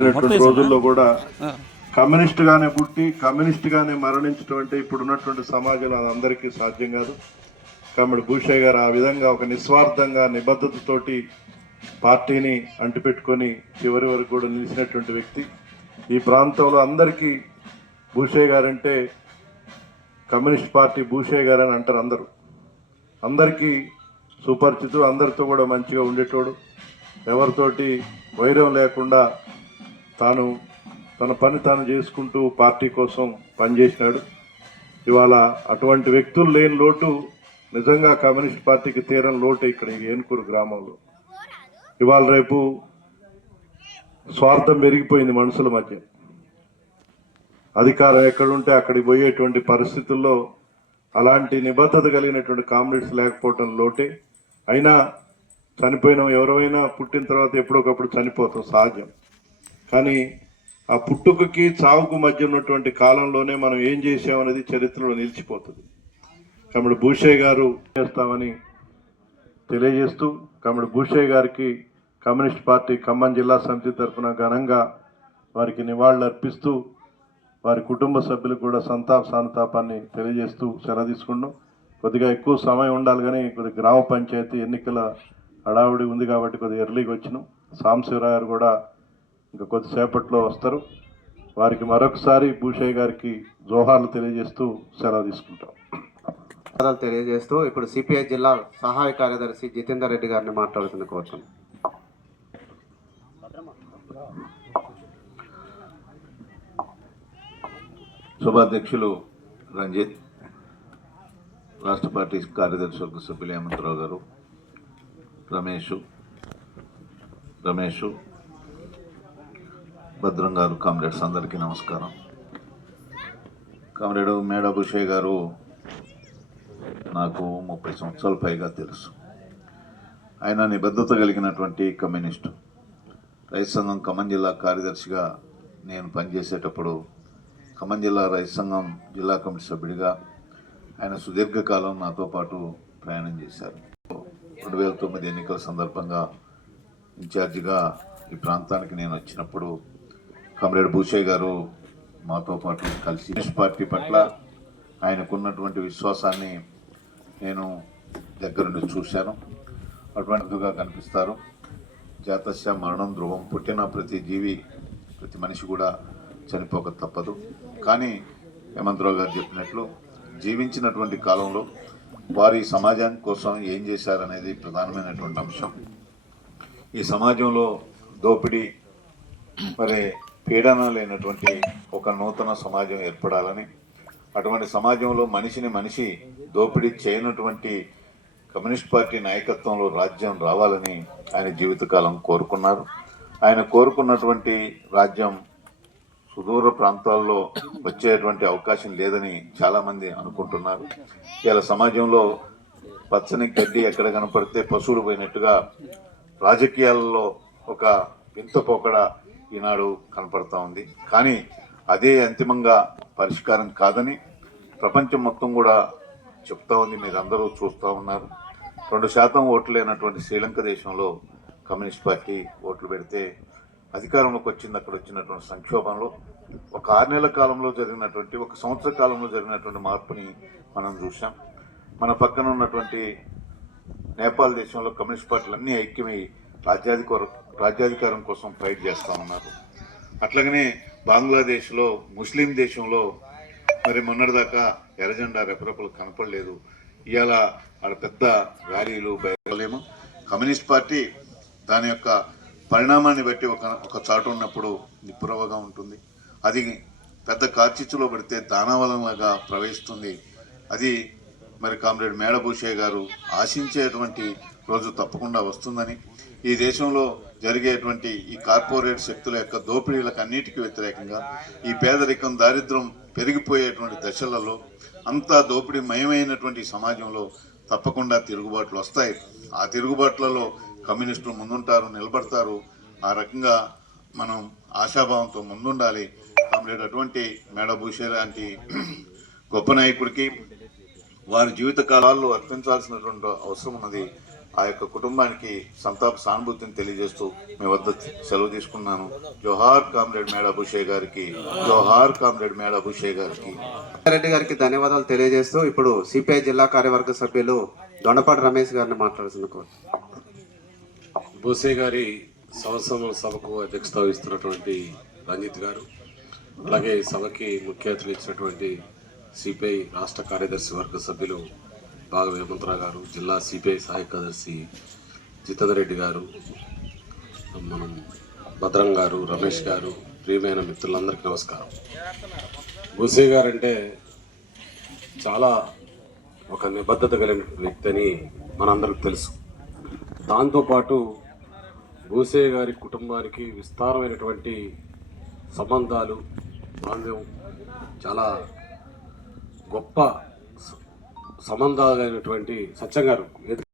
రోజుల్లో కూడా కమ్యూనిస్ట్ గానే పుట్టి కమ్యూనిస్ట్ గానే మరణించడం అంటే ఇప్పుడు ఉన్నటువంటి సమాజంలో అది అందరికీ సాధ్యం కాదు. కాబట్టి భూషయ్య గారు ఆ విధంగా ఒక నిస్వార్థంగా నిబద్ధతతోటి పార్టీని అంటిపెట్టుకొని చివరి వరకు కూడా నిలిచినటువంటి వ్యక్తి. ఈ ప్రాంతంలో అందరికీ Bhushayya guarantee communist party Bhushayya గారు అని అంటారు. అందరికీ సుపరిచితుడు, అందరితో కూడా మంచిగా ఉండేటోడు, ఎవరితోటి వైరం లేకుండా తన పని తాను చేసుకుంటూ పార్టీ కోసం పనిచేసినాడు. ఇవాళ అటువంటి వ్యక్తులు లేని లోటు నిజంగా కమ్యూనిస్ట్ పార్టీకి తీరని లోటు ఇక్కడ ఏనుకూరు గ్రామంలో. ఇవాళ రేపు స్వార్థం పెరిగిపోయింది మనుషుల మధ్య. అధికారం ఎక్కడుంటే అక్కడికి పోయేటువంటి పరిస్థితుల్లో అలాంటి నిబద్ధత కలిగినటువంటి కామ్రేడ్స్ లేకపోవటం లోటే. అయినా చనిపోయిన ఎవరైనా పుట్టిన తర్వాత ఎప్పుడొకప్పుడు చనిపోతాం, సహజం. కానీ ఆ పుట్టుకకి చావుకు మధ్య ఉన్నటువంటి కాలంలోనే మనం ఏం చేసామనేది చరిత్రలో నిలిచిపోతుంది. కాబట్టి భూషయ్య గారు చేస్తామని తెలియజేస్తూ కాబట్టి భూషయ్య గారికి కమ్యూనిస్ట్ పార్టీ ఖమ్మం జిల్లా సమితి తరఫున ఘనంగా వారికి నివాళులు అర్పిస్తూ వారి కుటుంబ సభ్యులకు కూడా సంతాపాన్ని తెలియజేస్తూ సెలవు తీసుకున్నాం. కొద్దిగా ఎక్కువ సమయం ఉండాలి కానీ కొద్దిగా గ్రామ పంచాయతీ ఎన్నికల హడావుడి ఉంది కాబట్టి కొద్దిగా ఎర్లీగా వచ్చినాం. సాంబశివరావు గారు కూడా ఇంకా కొద్దిసేపట్లో వస్తారు. వారికి మరొకసారి భూషయ్య గారికి జోహార్లు తెలియజేస్తూ సెలవు తీసుకుంటాం. తెలియజేస్తూ ఇప్పుడు సిపిఐ జిల్లా సహాయ కార్యదర్శి జితేందర్ రెడ్డి గారిని మాట్లాడుతున్న కోరుతున్నాం. సభాధ్యక్షులు రంజిత్, రాష్ట్ర పార్టీ కార్యదర్శి వర్గ సభ్యులు హేమంతరావు గారు, రమేష్, భద్రం గారు, కామ్రేడ్స్ అందరికీ నమస్కారం. కామ్రేడు మేడా భూషయ్య గారు నాకు 30 సంవత్సరాల పైగా తెలుసు. ఆయన నిబద్ధత కలిగినటువంటి కమ్యూనిస్టు. రైతు సంఘం ఖమ్మం జిల్లా కార్యదర్శిగా నేను పనిచేసేటప్పుడు ఖమ్మం జిల్లా రైతు సంఘం జిల్లా కమిటీ సభ్యుడిగా ఆయన సుదీర్ఘకాలం నాతో పాటు ప్రయాణం చేశారు. 2009 ఎన్నికల సందర్భంగా ఇన్ఛార్జిగా ఈ ప్రాంతానికి నేను వచ్చినప్పుడు కామ్రేడ్ భూషయ్య గారు మాతో పాటు కలిసి పార్టీ పట్ల ఆయనకున్నటువంటి విశ్వాసాన్ని నేను దగ్గరుండి చూశాను. అటువంటిగా కనిపిస్తారు. జాతస్య మరణం ధ్రువం. పుట్టిన ప్రతి జీవి, ప్రతి మనిషి కూడా చనిపోక తప్పదు. కానీ హేమంతరావు గారు చెప్పినట్లు జీవించినటువంటి కాలంలో వారి సమాజం కోసం ఏం చేశారనేది ప్రధానమైనటువంటి అంశం. ఈ సమాజంలో దోపిడీ మరి పీడన లేనటువంటి ఒక నూతన సమాజం ఏర్పడాలని, అటువంటి సమాజంలో మనిషి దోపిడీ చేయనటువంటి కమ్యూనిస్ట్ పార్టీ నాయకత్వంలో రాజ్యం రావాలని ఆయన జీవితకాలం కోరుకున్నారు. ఆయన కోరుకున్నటువంటి రాజ్యం సుదూర ప్రాంతాల్లో వచ్చేటువంటి అవకాశం లేదని చాలామంది అనుకుంటున్నారు. ఇలా సమాజంలో పచ్చని గడ్డి ఎక్కడ కనపడితే పశువులు పోయినట్టుగా రాజకీయాలలో ఒక వింత పోకడ ఈనాడు కనపడతా ఉంది. కానీ అదే అంతిమంగా పరిష్కారం కాదని ప్రపంచం మొత్తం కూడా చెప్తా ఉంది. మీరందరూ చూస్తూ ఉన్నారు. 2% ఓట్లు లేనటువంటి శ్రీలంక దేశంలో కమ్యూనిస్ట్ పార్టీ ఓట్లు పెడితే అధికారంలోకి వచ్చింది. అక్కడ వచ్చినటువంటి సంక్షోభంలో ఒక 6 నెలల కాలంలో జరిగినటువంటి, 1 సంవత్సర కాలంలో జరిగినటువంటి మార్పుని మనం చూసాం. మన పక్కన ఉన్నటువంటి నేపాల్ దేశంలో కమ్యూనిస్ట్ పార్టీలు అన్నీ ఐక్యమై రాజ్యాధికారం కోసం ఫైట్ చేస్తూ ఉన్నారు. అట్లాగనే బంగ్లాదేశ్లో, ముస్లిం దేశంలో మరి మొన్నటిదాకా ఎర్రజెండా రెపరెపలు కనపడలేదు. ఇవాళ ఆడ పెద్ద ర్యాలీలు బయలుదేరలేము. కమ్యూనిస్ట్ పార్టీ దాని యొక్క పరిణామాన్ని బట్టి ఒక చాటు ఉన్నప్పుడు నిప్పురవగా ఉంటుంది. అది పెద్ద కార్చిచ్చులో పడితే దానవలంలాగా ప్రవహిస్తుంది. అది మరి కామ్రేడ్ మేడా భూషయ్య గారు ఆశించేటువంటి రోజు తప్పకుండా వస్తుందని, ఈ దేశంలో జరిగేటువంటి ఈ కార్పొరేట్ శక్తుల యొక్క దోపిడీలకు అన్నిటికీ వ్యతిరేకంగా ఈ పేదరికం, దారిద్ర్యం పెరిగిపోయేటువంటి దశలలో అంతా దోపిడీ మయమైనటువంటి సమాజంలో తప్పకుండా తిరుగుబాట్లు వస్తాయి. ఆ తిరుగుబాట్లలో కమ్యూనిస్టులు ముందుంటారు, నిలబడతారు. ఆ రకంగా మనం ఆశాభావంతో ముందుండాలి. కామ్రేడ్ అటువంటి మేడా భూషయ్య లాంటి గొప్ప నాయకుడికి వారి జీవిత కాలాల్లో అర్పించాల్సినటువంటి అవసరం ఉన్నది. ఆ యొక్క కుటుంబానికి సంతాప సానుభూతిని తెలియజేస్తూ మీ వద్ద సెలవు తీసుకున్నాను. జోహార్ కామ్రేడ్ మేడా భూషే గారికి, జోహార్ కామ్రేడ్ మేడా భూషే గారికి. రెడ్డి గారికి ధన్యవాదాలు తెలియజేస్తూ ఇప్పుడు సిపిఐ జిల్లా కార్యవర్గ సభ్యులు దొండపాటి రమేష్ గారిని మాట్లాడుతున్న కోరు. భూసే గారి సంవత్సరం సభకు అధ్యక్షత వహిస్తున్నటువంటి రంజిత్ గారు, అలాగే సభకి ముఖ్య అతిథులు ఇచ్చినటువంటి సిపిఐ రాష్ట్ర కార్యదర్శి వర్గ సభ్యులు బాగా హేమంతరావు గారు, జిల్లా సిపిఐ సహాయ కార్యదర్శి జితేందర్ రెడ్డి గారు, మనం భద్రం గారు, రమేష్ గారు, ప్రియమైన మిత్రులందరికీ నమస్కారం. భూసే గారు అంటే చాలా ఒక నిబద్ధత కలిగిన వ్యక్తి అని మనందరికి తెలుసు. దాంతోపాటు భూసే గారి కుటుంబానికి విస్తారమైనటువంటి సంబంధాలు, బాంధవ్యం, చాలా గొప్ప సంబంధాలైనటువంటి సత్యం గారు